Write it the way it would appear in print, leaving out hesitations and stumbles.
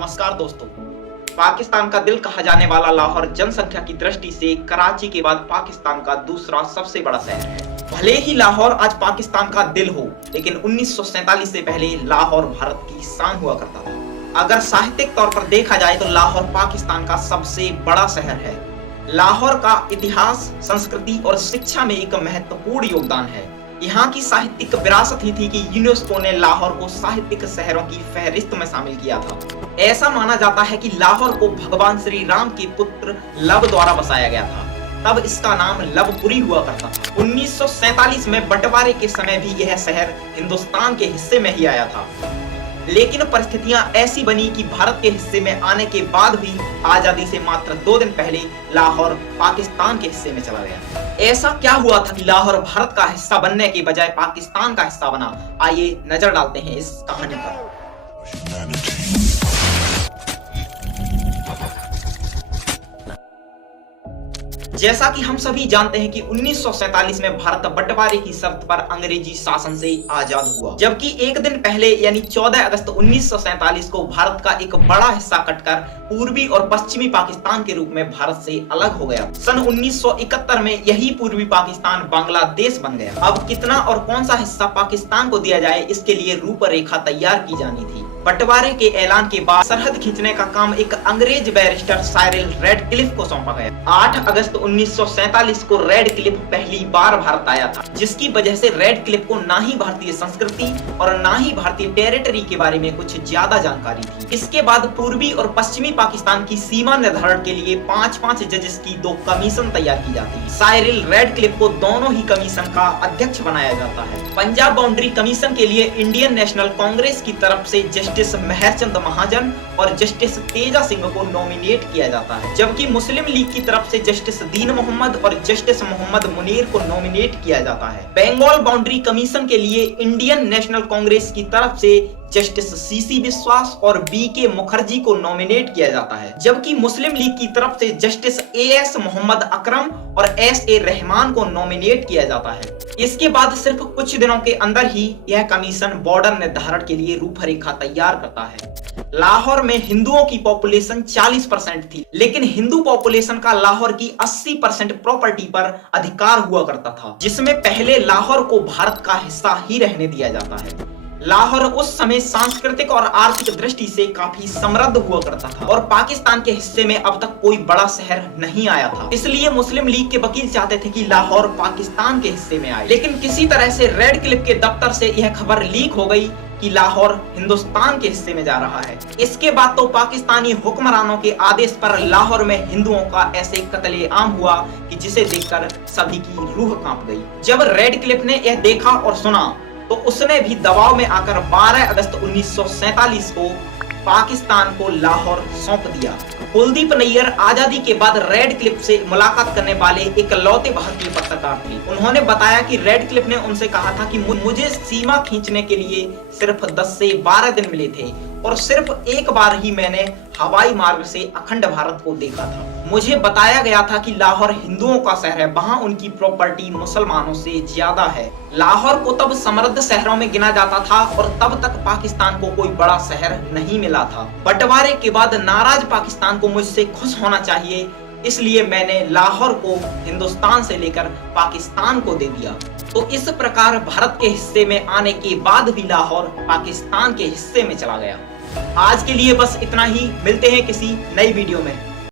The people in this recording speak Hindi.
नमस्कार दोस्तों। पाकिस्तान का दिल कहा जाने वाला लाहौर जनसंख्या की दृष्टि से कराची के बाद पाकिस्तान का दूसरा सबसे बड़ा शहर है। भले ही लाहौर आज पाकिस्तान का दिल हो, लेकिन 1947 से पहले लाहौर भारत की शान हुआ करता था। अगर साहित्यिक तौर पर देखा जाए तो लाहौर पाकिस्तान का सबसे बड़ा शहर है। लाहौर का इतिहास, संस्कृति और शिक्षा में एक महत्वपूर्ण योगदान है। यहाँ की साहित्यिक विरासत ही थी कि यूनेस्को ने लाहौर को साहित्यिक शहरों की फहरिस्त में शामिल किया था। ऐसा माना जाता है कि लाहौर को भगवान श्री राम के पुत्र लव द्वारा बसाया गया था। तब इसका नाम लवपुरी हुआ करता था। 1947 में बंटवारे के समय भी यह शहर हिंदुस्तान के हिस्से में ही आया था, लेकिन परिस्थितियां ऐसी बनी कि भारत के हिस्से में आने के बाद भी आजादी से मात्र 2 दिन पहले लाहौर पाकिस्तान के हिस्से में चला गया। ऐसा क्या हुआ था कि लाहौर भारत का हिस्सा बनने के बजाय पाकिस्तान का हिस्सा बना? आइए नजर डालते हैं इस कहानी पर। जैसा कि हम सभी जानते हैं कि 1947 में भारत बंटवारे की शर्त पर अंग्रेजी शासन से आजाद हुआ, जबकि एक दिन पहले यानी 14 अगस्त 1947 को भारत का एक बड़ा हिस्सा कटकर पूर्वी और पश्चिमी पाकिस्तान के रूप में भारत से अलग हो गया। सन 1971 में यही पूर्वी पाकिस्तान बांग्लादेश बन गया। अब कितना और कौन सा हिस्सा पाकिस्तान को दिया जाए, इसके लिए रूपरेखा तैयार की जानी थी। बंटवारे के ऐलान के बाद सरहद खींचने का काम एक अंग्रेज बैरिस्टर साइरिल रेडक्लिफ को सौंपा गया। 8 अगस्त 1947 को रेडक्लिफ पहली बार भारत आया था, जिसकी वजह से रेडक्लिफ को ना ही भारतीय संस्कृति और ना ही भारतीय टेरिटरी के बारे में कुछ ज्यादा जानकारी थी। इसके बाद पूर्वी और पश्चिमी पाकिस्तान की सीमा निर्धारण के लिए 5-5 जजेस की 2 कमीशन तैयार की जाती है। साइरिल रेडक्लिफ को दोनों ही कमीशन का अध्यक्ष बनाया जाता है। पंजाब बाउंड्री कमीशन के लिए इंडियन नेशनल कांग्रेस की तरफ से जस्टिस मेहरचंद महाजन और जस्टिस तेजा सिंह को नॉमिनेट किया जाता है, जबकि मुस्लिम लीग की तरफ से जस्टिस दीन मोहम्मद और जस्टिस मोहम्मद मुनीर को नॉमिनेट किया जाता है। बंगाल बाउंड्री कमीशन के लिए इंडियन नेशनल कांग्रेस की तरफ से जस्टिस सीसी विश्वास और बीके मुखर्जी को नॉमिनेट किया जाता है, जबकि मुस्लिम लीग की तरफ से जस्टिस एएस मोहम्मद अकरम और एसए रहमान को नॉमिनेट किया जाता है। इसके बाद सिर्फ कुछ दिनों के अंदर ही यह कमीशन बॉर्डर निर्धारण के लिए रूपरेखा तैयार करता है। लाहौर में हिंदुओं की पॉपुलेशन 40% थी, लेकिन हिंदू पॉपुलेशन का लाहौर की 80% प्रॉपर्टी पर अधिकार हुआ करता था, जिसमें पहले लाहौर को भारत का हिस्सा ही रहने दिया जाता है। लाहौर उस समय सांस्कृतिक और आर्थिक दृष्टि से काफी समृद्ध हुआ करता था और पाकिस्तान के हिस्से में अब तक कोई बड़ा शहर नहीं आया था। इसलिए मुस्लिम लीग के वकील चाहते थे कि लाहौर पाकिस्तान के हिस्से में आए, लेकिन किसी तरह से रेडक्लिफ के दफ्तर से यह खबर लीक हो गई कि लाहौर हिंदुस्तान के हिस्से में जा रहा है। इसके बाद तो पाकिस्तानी हुक्मरानों के आदेश पर लाहौर में हिंदुओं का ऐसे कत्लेआम हुआ कि जिसे देखकर सभी की रूह कांप गई। जब रेडक्लिफ ने यह देखा और सुना तो उसने भी दबाव में आकर 12 अगस्त 1947 को पाकिस्तान को लाहौर सौंप दिया। कुलदीप नैयर आजादी के बाद रेडक्लिफ से मुलाकात करने वाले इकलौते भारतीय पत्रकार थे। उन्होंने बताया कि रेडक्लिफ ने उनसे कहा था कि मुझे सीमा खींचने के लिए सिर्फ 10 से 12 दिन मिले थे और सिर्फ एक बार ही मैंने हवाई मार्ग से अखंड भारत को देखा था। मुझे बताया गया था कि लाहौर हिंदुओं का शहर है, वहाँ उनकी प्रॉपर्टी मुसलमानों से ज्यादा है। लाहौर को तब समृद्ध शहरों में गिना जाता था और तब तक पाकिस्तान को कोई बड़ा शहर नहीं मिला था। बंटवारे के बाद नाराज पाकिस्तान को मुझसे खुश होना चाहिए, इसलिए मैंने लाहौर को हिंदुस्तान से लेकर पाकिस्तान को दे दिया। तो इस प्रकार भारत के हिस्से में आने के बाद भी लाहौर पाकिस्तान के हिस्से में चला गया। आज के लिए बस इतना ही। मिलते हैं किसी नई वीडियो में।